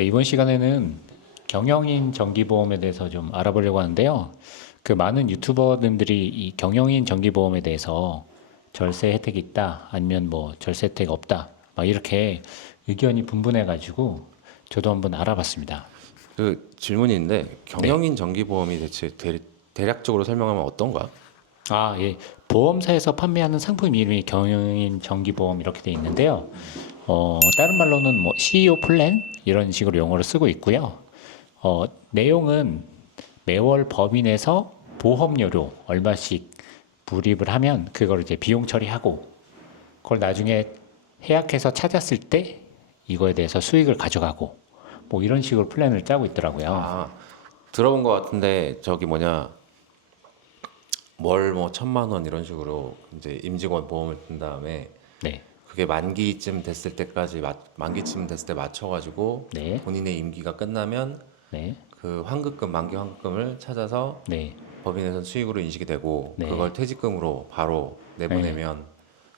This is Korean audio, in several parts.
네, 이번 시간에는 경영인 정기보험에 대해서 좀 알아보려고 하는데요. 그 많은 유튜버님들이 이 경영인 정기보험에 대해서 절세 혜택이 있다, 아니면 뭐 절세 혜택 없다, 막 이렇게 의견이 분분해가지고 저도 한번 알아봤습니다. 그 질문이 있는데 네. 경영인 정기보험이 대체 대략적으로 설명하면 어떤 거야? 아, 예. 보험사에서 판매하는 상품 이름이 경영인 정기보험 이렇게 돼 있는데요. 다른 말로는 뭐 CEO 플랜 이런 식으로 용어를 쓰고 있고요. 내용은 매월 법인에서 보험료로 얼마씩 불입을 하면 그걸 이제 비용 처리하고 그걸 나중에 해약해서 찾았을 때 이거에 대해서 수익을 가져가고 뭐 이런 식으로 플랜을 짜고 있더라고요. 아, 들어본 것 같은데 저기 뭐냐 월 뭐 1,000만 원 이런 식으로 이제 임직원 보험을 든 다음에 네, 그게 만기쯤 됐을 때까지 만기쯤 됐을 때 맞춰가지고 네, 본인의 임기가 끝나면 네, 그 환급금 만기 환급금을 찾아서 네, 법인에서는 수익으로 인식이 되고 네, 그걸 퇴직금으로 바로 네, 내보내면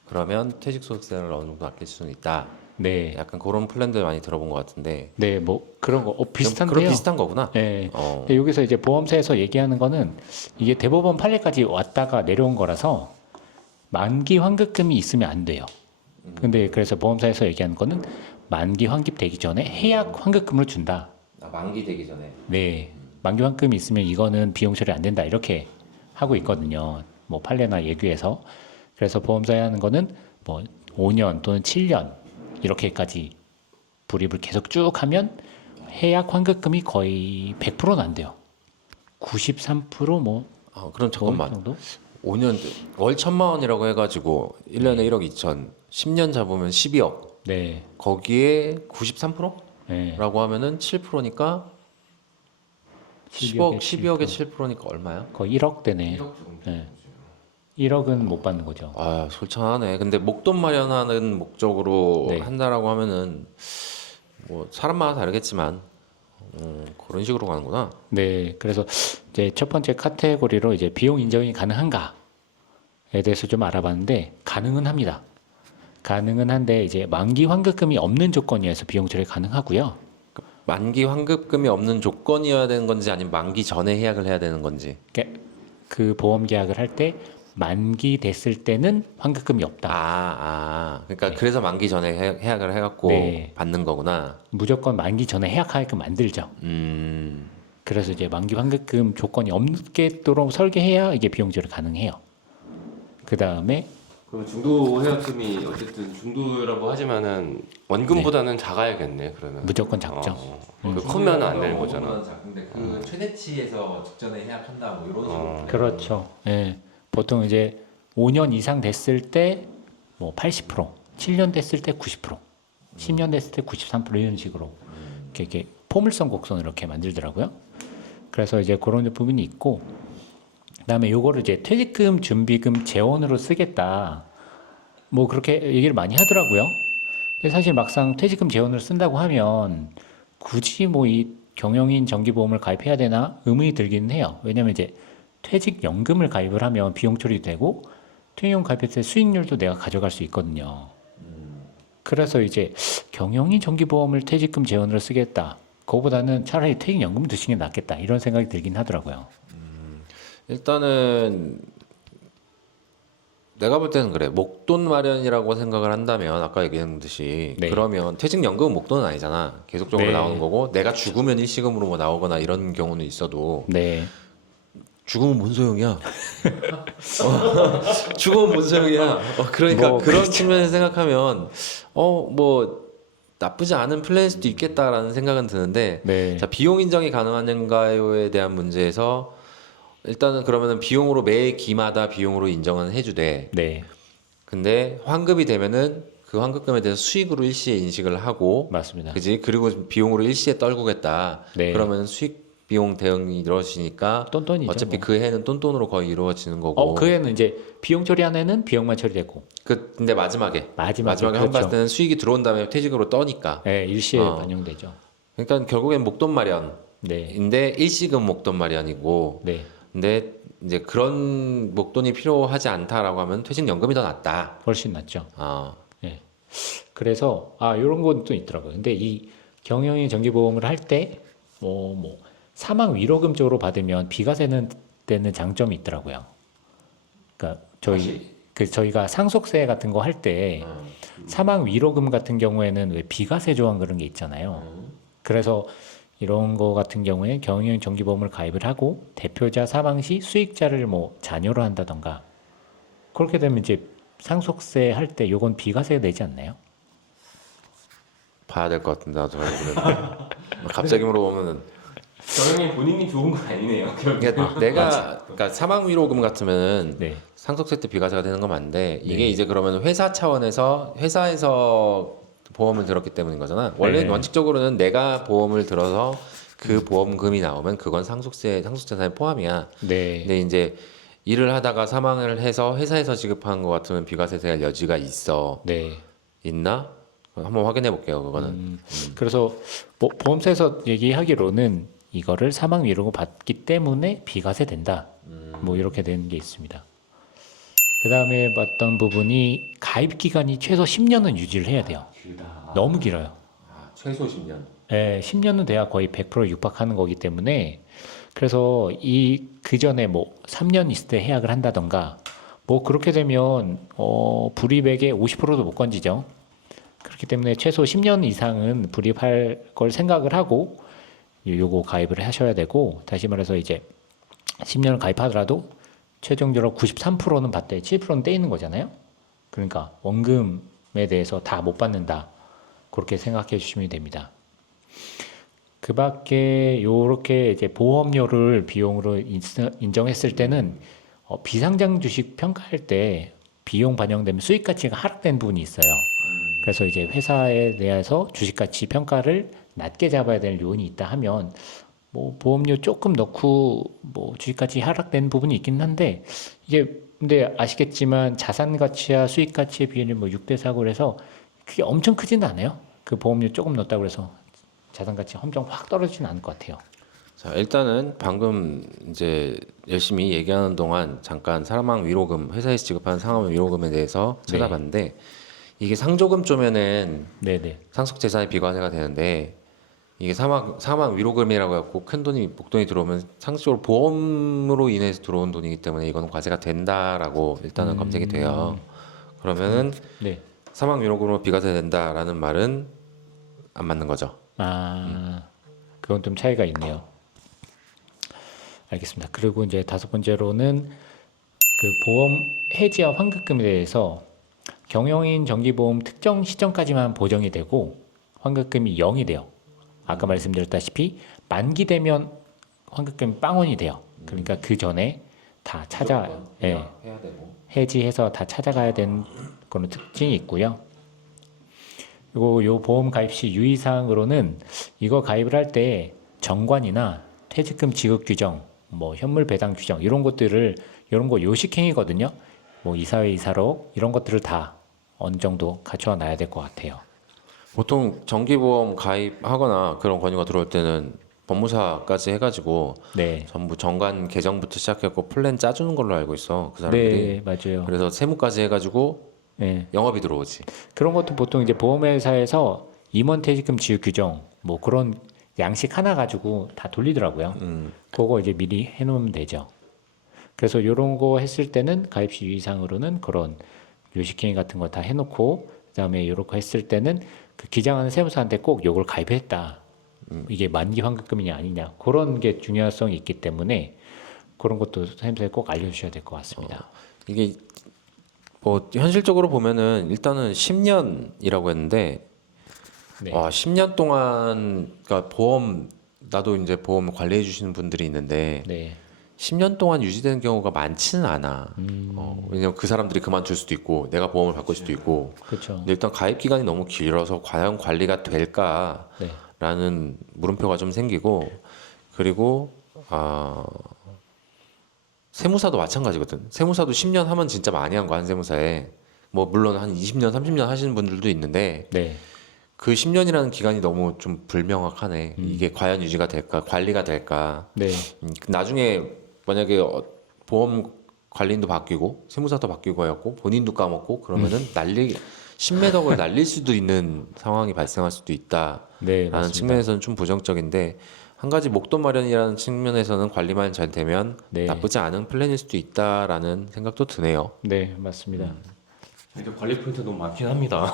그러면 퇴직소득세를 어느 정도 아낄 수는 있다. 네, 약간 그런 플랜들 많이 들어본 것 같은데 네, 뭐 그런 거 그런 비슷한데요. 비슷한 거구나. 네, 어, 근데 여기서 이제 보험사에서 얘기하는 거는 이게 대법원 판례까지 왔다가 내려온 거라서 만기 환급금이 있으면 안 돼요. 근데 그래서 보험사에서 얘기하는 거는 만기 환급되기 전에 해약 환급금을 준다. 만기 되기 전에. 네. 만기 환급금이 있으면 이거는 비용 처리 안 된다. 이렇게 하고 있거든요. 뭐 판례나 예규에서. 그래서 보험사에 하는 거는 뭐 5년 또는 7년 이렇게까지 불입을 계속 쭉 하면 해약 환급금이 거의 100%는 안 돼요. 93%뭐 그럼 뭐 잠깐만. 정도? 5년 월 1,000만 원이라고 해가지고 1년에 1억 2천, 10년 잡으면 12억. 네. 거기에 93%라고 네. 하면은 7%니까 12억에 10억, 12억에 7%. 7%니까 얼마야? 거의 1억 되네. 1억 정도. 네. 1억은 못 받는 거죠. 아, 솔찬하네. 근데 목돈 마련하는 목적으로 네. 한다라고 하면은 뭐 사람마다 다르겠지만 그런 식으로 가는구나. 네. 그래서 이제 첫 번째 카테고리로 이제 비용 인정이 가능한가에 대해서 좀 알아봤는데 가능은 합니다. 가능은 한데 이제 만기 환급금이 없는 조건이어서 비용 처리 가능하고요. 만기 환급금이 없는 조건이어야 되는 건지 아니면 만기 전에 해약을 해야 되는 건지. 그 보험 계약을 할 때 만기 됐을 때는 환급금이 없다. 그러니까 네. 그래서 만기 전에 해약을 해갖고 네. 받는 거구나. 무조건 만기 전에 해약하게끔 만들죠. 음, 그래서 이제 만기 환급금 조건이 없게도록 설계해야 이게 비용 처리 가능해요. 그 다음에 그럼 중도 해약금이 어쨌든 중도라고 하지만은 네. 원금보다는 작아야겠네 그러면. 무조건 작죠. 그 크면 안 되는 거잖아. 근데 그 최대치에서 직전에 해약한다 뭐 이런 식으로. 그렇죠. 예. 보통 이제 5년 이상 됐을 때 뭐 80%, 7년 됐을 때 90%, 10년 됐을 때 93% 이런 식으로 이렇게 포물선 곡선을 이렇게 만들더라고요. 그래서 이제 그런 부분이 있고, 그다음에 요거를 이제 퇴직금, 준비금, 재원으로 쓰겠다. 뭐 그렇게 얘기를 많이 하더라고요. 근데 사실 막상 퇴직금 재원으로 쓴다고 하면 굳이 뭐 이 경영인 정기보험을 가입해야 되나 의문이 들기는 해요. 왜냐면 이제 퇴직연금을 가입을 하면 비용 처리되고 퇴직연금 가입했을 때 수익률도 내가 가져갈 수 있거든요. 그래서 이제 경영인 정기보험을 퇴직금 재원으로 쓰겠다. 그거보다는 차라리 퇴직연금 드시는 게 낫겠다. 이런 생각이 들긴 하더라고요. 일단은 내가 볼 때는 그래. 목돈 마련이라고 생각을 한다면 아까 얘기한 듯이 네. 그러면 퇴직연금은 목돈은 아니잖아. 계속적으로 네. 나오는 거고 내가 죽으면 일시금으로 뭐 나오거나 이런 경우는 있어도 네. 죽으면 뭔 소용이야? 죽으면 뭔 소용이야? 그러니까 뭐, 그런 그렇죠. 측면에서 생각하면 뭐 나쁘지 않은 플랜일 수도 있겠다라는 생각은 드는데 네. 자 비용 인정이 가능한가요에 대한 문제에서 일단은 그러면은 비용으로 매 기마다 비용으로 인정은 해주되 네. 근데 환급이 되면은 그 환급금에 대해서 수익으로 일시에 인식을 하고 맞습니다. 그지 그리고 비용으로 일시에 떨구겠다 네. 그러면 수익 비용 대응이 이루어지니까 똔똔이죠. 어차피 뭐. 그 해는 똔똔으로 거의 이루어지는 거고 그 애는 이제 비용 처리한 애는 비용만 처리되고 근데 마지막에 마지막에 한번 봤을 그렇죠. 때는 수익이 들어온 다음에 퇴직으로 떠니까 네, 일시에 어 반영되죠. 그러니까 결국엔 목돈 네. 마련인데 일시금 목돈 마련이고 네. 근데 이제 그런 목돈이 필요하지 않다라고 하면 퇴직연금이 더 낫다. 훨씬 낫죠. 어, 네. 그래서 이런 건 또 있더라고요. 근데 이 경영인 정기보험을 할 때 뭐 사망 위로금 쪽으로 받으면 비과세는 되는 장점이 있더라고요. 그러니까 저희가 상속세 같은 거 할 때 사망 위로금 같은 경우에는 왜 비과세 조항 그런 게 있잖아요. 그래서 이런 거 같은 경우에 경영인 정기보험을 가입을 하고 대표자 사망 시 수익자를 뭐 자녀로 한다던가 그렇게 되면 이제 상속세 할 때 요건 비과세 되지 않나요? 봐야 될 것 같은데 나도 잘 모르겠는데 갑자기 물어보면은 경영이 본인이 좋은 건 아니네요. 이게 내가 그러니까 사망 위로금 같으면은 네. 상속세 때 비과세가 되는 건 맞는데 이게 네. 이제 그러면 회사 차원에서 회사에서 보험을 들었기 때문인 거잖아. 원래 네. 원칙적으로는 내가 보험을 들어서 그 보험금이 나오면 그건 상속재산에 포함이야. 네. 근데 이제 일을 하다가 사망을 해서 회사에서 지급한 것 같으면 비과세 될 여지가 네. 있나? 한번 확인해 볼게요. 그거는. 그래서 보험사에서 얘기하기로는 이거를 사망 위로금 받기 때문에 비과세 된다. 뭐 이렇게 되는 게 있습니다. 그 다음에 봤던 부분이 가입 기간이 최소 10년은 유지를 해야 돼요. 길다. 너무 길어요. 최소 10년. 예, 10년은 돼야 거의 100% 육박하는 거기 때문에 그래서 그 전에 뭐 3년 있을 때 해약을 한다던가 뭐 그렇게 되면 불이익의 50%도 못 건지죠. 그렇기 때문에 최소 10년 이상은 불입할 걸 생각을 하고 요거 가입을 하셔야 되고 다시 말해서 이제 10년을 가입하더라도 최종적으로 93%는 받되 7%는 떼이는 거잖아요. 그러니까 원금에 대해서 다 못 받는다. 그렇게 생각해 주시면 됩니다. 그 밖에 요렇게 이제 보험료를 비용으로 인정했을 때는 비상장 주식 평가할 때 비용 반영되면 수익 가치가 하락된 부분이 있어요. 그래서 이제 회사에 대해서 주식 가치 평가를 낮게 잡아야 될 요인이 있다 하면 뭐 보험료 조금 넣고 뭐 주식 가치 하락된 부분이 있긴 한데 이게 근데 아시겠지만 자산 가치와 수익 가치의 비율이 뭐 6대 4고 그래서 그게 엄청 크지는 않아요. 그 보험료 조금 넣었다고 그래서 자산 가치 엄청 확 떨어지지는 않을 것 같아요. 자, 일단은 방금 이제 열심히 얘기하는 동안 잠깐 사망 위로금 회사에서 지급하는 사망 위로금에 대해서 네. 찾아봤는데 이게 상조금 쪼면은 네네. 상속 재산의 비과세가 되는데 이게 사망 위로금이라고 해갖고 큰 돈이 목돈이 들어오면 상식적으로 보험으로 인해서 들어온 돈이기 때문에 이거는 과세가 된다라고 일단은 검색이 돼요. 그러면은 네. 사망 위로금으로 비과세 된다라는 말은 안 맞는 거죠. 그건 좀 차이가 있네요. 알겠습니다. 그리고 이제 다섯 번째로는 그 보험 해지와 환급금에 대해서 경영인 정기보험 특정 시점까지만 보정이 되고 환급금이 0이 돼요. 아까 말씀드렸다시피 만기되면 환급금이 빵원이 돼요. 그러니까 그 전에 다 해야 되고. 해지해서 다 찾아가야 되는 그런 특징이 있고요. 그리고 요 보험 가입 시 유의사항으로는 이거 가입을 할 때 정관이나 퇴직금 지급 규정, 뭐 현물 배당 규정 이런 거 요식행위거든요. 뭐 이사회 이사록 이런 것들을 다 어느 정도 갖춰 놔야 될 것 같아요. 보통 정기보험 가입하거나 그런 건의가 들어올 때는 법무사까지 해가지고 네. 전부 정관 개정부터 시작했고 플랜 짜주는 걸로 알고 있어 그 사람들이. 네, 맞아요. 그래서 세무까지 해가지고 네. 영업이 들어오지. 그런 것도 보통 이제 보험회사에서 임원 퇴직금 지급 규정 뭐 그런 양식 하나 가지고 다 돌리더라고요. 그거 이제 미리 해놓으면 되죠. 그래서 이런 거 했을 때는 가입 시 유의사항으로는 그런 요식행위 같은 거 다 해놓고 그다음에 이렇게 했을 때는 그 기장하는 세무사한테 꼭 요걸 가입했다. 이게 만기 환급금이냐 아니냐 그런 게 중요성이 있기 때문에 그런 것도 세무사에 꼭 알려주셔야 될 것 같습니다. 이게 뭐 현실적으로 보면은 일단은 10년이라고 했는데 네. 와 10년 동안 그러니까 보험 나도 이제 보험 관리해 주시는 분들이 있는데 네. 10년 동안 유지되는 경우가 많지는 않아. 왜냐면 그 사람들이 그만둘 수도 있고 내가 보험을 바꿀 수도 있고. 그렇죠. 근데 일단 가입 기간이 너무 길어서 과연 관리가 될까라는 네. 물음표가 좀 생기고 그리고 세무사도 마찬가지거든. 세무사도 10년 하면 진짜 많이 한 거야, 한 세무사에. 뭐 물론 한 20년, 30년 하시는 분들도 있는데 네. 그 10년이라는 기간이 너무 좀 불명확하네. 이게 과연 유지가 될까, 관리가 될까. 네. 나중에 만약에 보험 관리인도 바뀌고 세무사도 바뀌고 해갖고 본인도 까먹고 그러면은 난리 신매덕을 날릴 수도 있는 상황이 발생할 수도 있다라는 네, 맞습니다. 측면에서는 좀 부정적인데 한 가지 목돈 마련이라는 측면에서는 관리만 잘 되면 네. 나쁘지 않은 플랜일 수도 있다라는 생각도 드네요. 네, 맞습니다. 근데 관리 포인트 너무 많긴 합니다.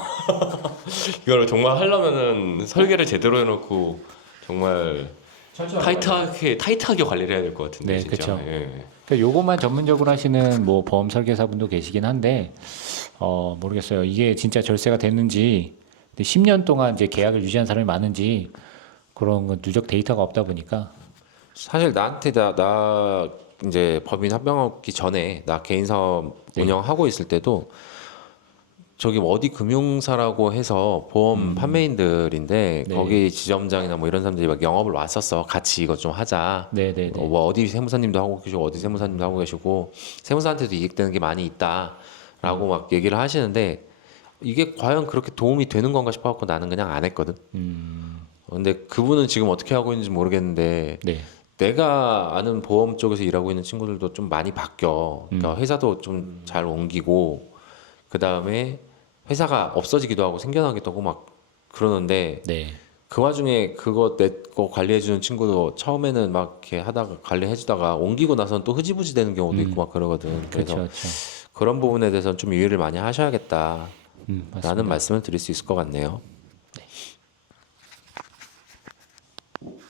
이걸 정말 하려면은 설계를 제대로 해놓고 정말 타이트하게 관리를 해야 될 것 같은데 네, 진짜. 그쵸. 예. 그러니까 요것만 전문적으로 하시는 뭐 보험 설계사분도 계시긴 한데 모르겠어요. 이게 진짜 절세가 됐는지 10년 동안 이제 계약을 유지한 사람이 많은지 그런 건 누적 데이터가 없다 보니까 사실 나한테 나 이제 법인 합병하기 전에 나 개인 사업 네. 운영하고 있을 때도 저기 어디 금융사라고 해서 보험 판매인들인데 네. 거기 지점장이나 뭐 이런 사람들이 막 영업을 왔었어. 같이 이거 좀 하자. 네네네. 뭐 어디 세무사님도 하고 계시고 어디 세무사님도 하고 계시고 세무사한테도 이익되는 게 많이 있다라고 막 얘기를 하시는데 이게 과연 그렇게 도움이 되는 건가 싶어갖고 나는 그냥 안 했거든. 근데 그분은 지금 어떻게 하고 있는지 모르겠는데 네. 내가 아는 보험 쪽에서 일하고 있는 친구들도 좀 많이 바뀌어. 그러니까 회사도 좀 잘 옮기고 그 다음에 회사가 없어지기도 하고 생겨나기도 하고 막 그러는데 네. 그 와중에 그거 내 거 관리해주는 친구도 처음에는 막 이렇게 하다가 관리해주다가 옮기고 나서는 또 흐지부지 되는 경우도 있고 막 그러거든. 그래서 그렇죠, 그렇죠. 그런 부분에 대해서는 좀 유의를 많이 하셔야겠다라는 맞습니다. 말씀을 드릴 수 있을 것 같네요.